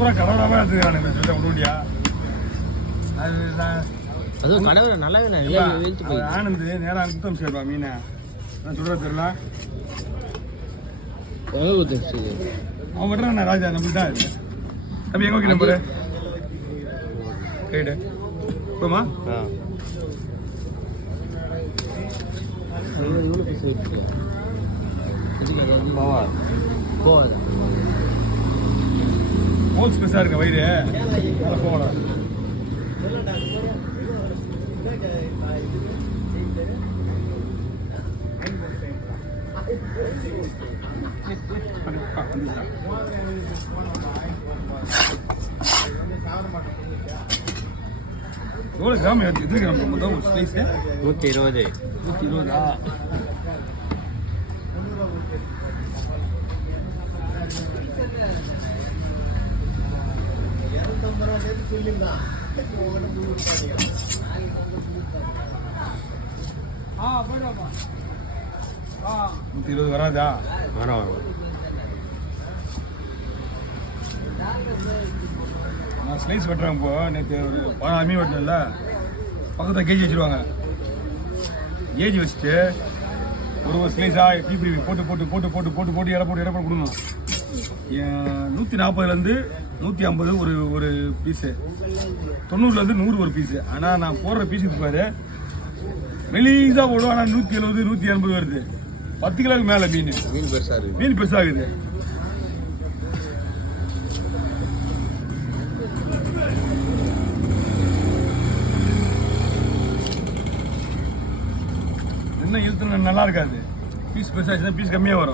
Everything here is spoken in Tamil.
பூரா கடவுளாவே எடுத்துக்கிறானுங்க முடியா அதுவும் கடவுள் நல்லாவே ஆனந்து நேரம் குத்தம் சேர்ப்பா மீனை நான் சொல்ற தெரியல அவன் விடுறான் ராஜா நம்மளுக்கு தான் இருக்கு தம்பி எங்க ஓகே நம்பரு ரைடு போமா ஹோல்ஸ் பெருசாக இருக்க வயிறு அதெல்லாம் போகல எவ்வளோ கிராம் எத்தனை கிராம் மொத்தம் ஒரு ஸ்லைஸு 120 120 120 வராதா வரும் நான் ஸ்லைஸ் வெட்டுறேன் இப்போ நேற்று ஒரு 14 மீன் வெட்டினல பக்கத்தில் கேஜி வச்சுருவாங்க கேஜி வச்சுட்டு ஒரு ஸ்லைஸாக டீ போட்டு போட்டு போட்டு போட்டு போட்டு போட்டு இட போட்டு கொடுக்கணும் 140 150 ஒரு பீஸு 90 100 ஒரு பீஸு ஆனால் நான் போடுற பீஸுக்கு பாரு மெலிசாக போடுவோம் ஆனால் 170 180 வருது 10 கிலோக்கு மேலே மீன் பெருசாகுது என்ன இழுத்துனா நல்லா இருக்காது பீஸ் பெருசாச்சுன்னா பீஸ் கம்மியாக வரும்